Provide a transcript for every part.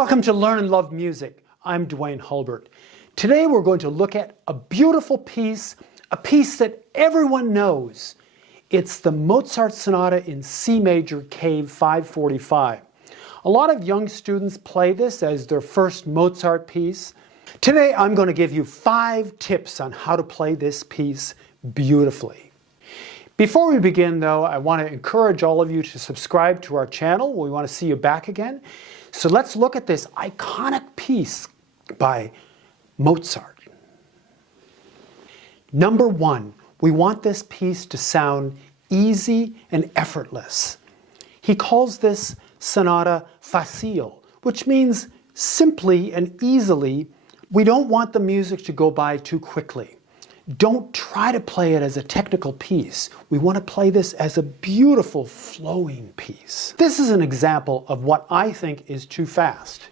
Welcome to Learn and Love Music. I'm Duane Hulbert. Today we're going to look at a beautiful piece, a piece that everyone knows. It's the Mozart Sonata in C major, Cave 545. A lot of young students play this as their first Mozart piece. Today I'm going to give you 5 tips on how to play this piece beautifully. Before we begin though, I want to encourage all of you to subscribe to our channel. We want to see you back again. So let's look at this iconic piece by Mozart. Number 1, we want this piece to sound easy and effortless. He calls this sonata facile, which means simply and easily. We don't want the music to go by too quickly. Don't try to play it as a technical piece. We want to play this as a beautiful flowing piece. This is an example of what I think is too fast.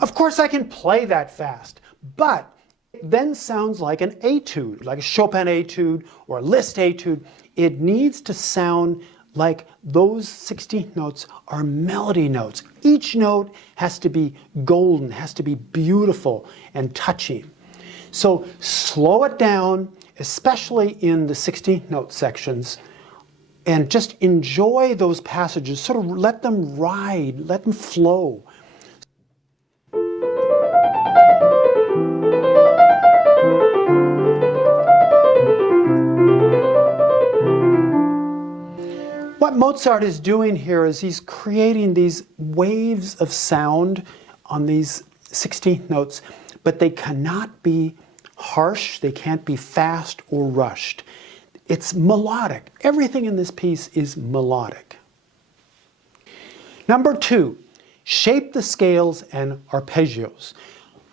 Of course I can play that fast, but it then sounds like an etude, like a Chopin etude or a Liszt etude. It needs to sound like those 16th notes are melody notes. Each note has to be golden, has to be beautiful and touching. So slow it down, especially in the 16th note sections, and just enjoy those passages. Sort of let them ride, let them flow. What Mozart is doing here is he's creating these waves of sound on these 16th notes, but they cannot be harsh, they can't be fast or rushed. It's melodic. Everything in this piece is melodic. Number 2, shape the scales and arpeggios.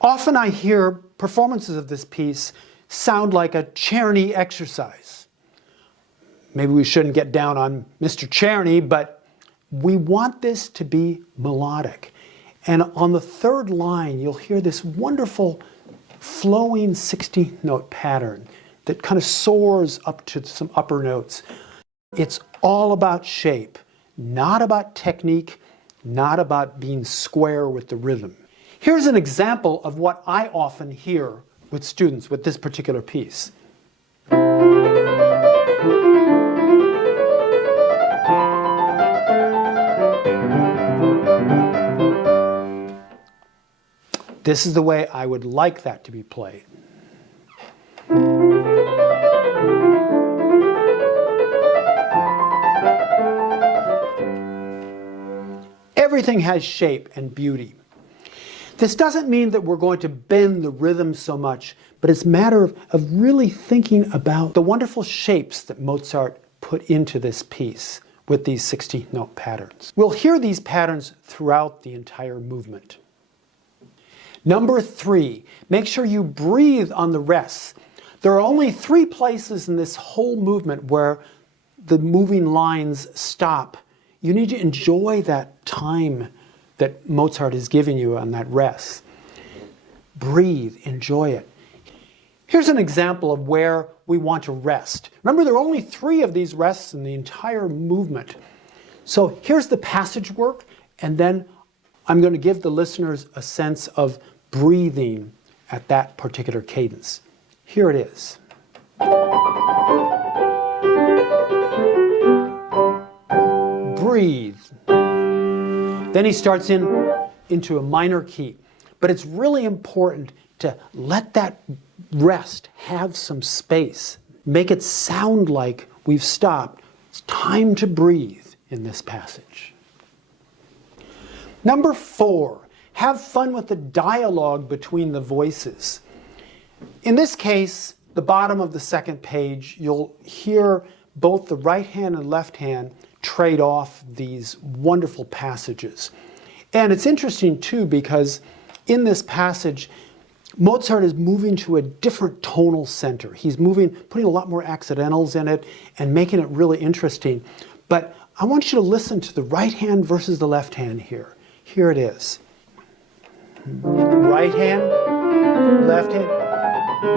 Often I hear performances of this piece sound like a Czerny exercise. Maybe we shouldn't get down on Mr. Czerny, but we want this to be melodic. And on the 3rd line, you'll hear this wonderful flowing 16th note pattern that kind of soars up to some upper notes. It's all about shape, not about technique, not about being square with the rhythm. Here's an example of what I often hear with students with this particular piece. This is the way I would like that to be played. Everything has shape and beauty. This doesn't mean that we're going to bend the rhythm so much, but it's a matter of really thinking about the wonderful shapes that Mozart put into this piece with these 16th note patterns. We'll hear these patterns throughout the entire movement. Number 3, make sure you breathe on the rests. There are only 3 places in this whole movement where the moving lines stop. You need to enjoy that time that Mozart is giving you on that rest. Breathe, enjoy it. Here's an example of where we want to rest. Remember, there are only 3 of these rests in the entire movement. So here's the passage work, and then I'm going to give the listeners a sense of breathing at that particular cadence. Here it is. Breathe. Then he starts into a minor key. But it's really important to let that rest have some space. Make it sound like we've stopped. It's time to breathe in this passage. Number 4, have fun with the dialogue between the voices. In this case, the bottom of the 2nd page, you'll hear both the right hand and left hand trade off these wonderful passages. And it's interesting too because in this passage, Mozart is moving to a different tonal center. He's putting a lot more accidentals in it and making it really interesting. But I want you to listen to the right hand versus the left hand here. Here it is. Right hand, left hand. It's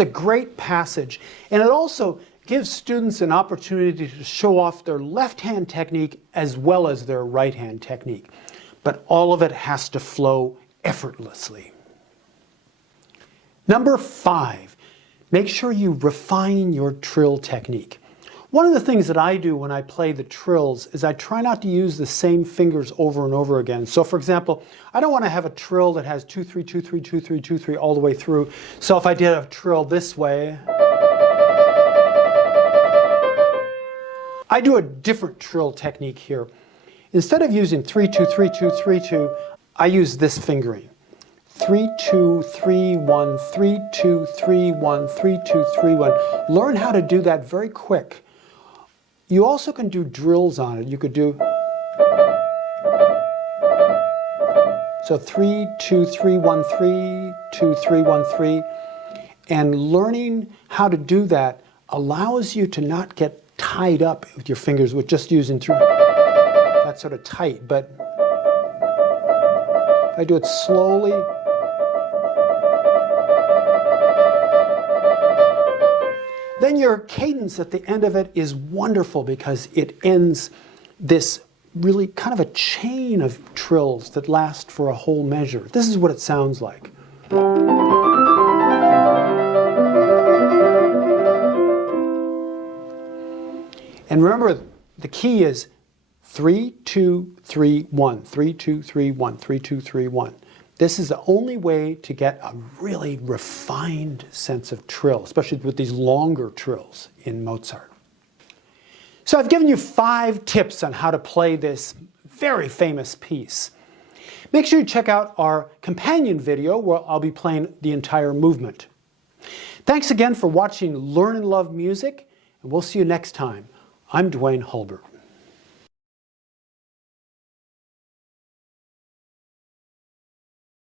a great passage, and it also gives students an opportunity to show off their left-hand technique as well as their right-hand technique. But all of it has to flow effortlessly. Number 5, make sure you refine your trill technique. One of the things that I do when I play the trills is I try not to use the same fingers over and over again. So for example, I don't want to have a trill that has 2, 3, 2, 3, 2, 3, 2, 3 all the way through. So if I did a trill this way, I do a different trill technique here. Instead of using 3, 2, 3, 2, 3, 2, I use this fingering. 3, 2, 3, 1, 3, 2, 3, 1, 3, 2, 3, 1. Learn how to do that very quick. You also can do drills on it. You could do so 3, 2, 3, 1, 3, 2, 3, 1, 3. And learning how to do that allows you to not get tied up with your fingers with just using 3. That's sort of tight, but if I do it slowly, then your cadence at the end of it is wonderful because it ends this really kind of a chain of trills that last for a whole measure. This is what it sounds like. And remember, the key is 3, 2, 3, 1, 3, 2, 3, 1, 3, 2, 3, 1. This is the only way to get a really refined sense of trill, especially with these longer trills in Mozart. So I've given you 5 tips on how to play this very famous piece. Make sure you check out our companion video where I'll be playing the entire movement. Thanks again for watching Learn and Love Music, and we'll see you next time. I'm Duane Hulbert.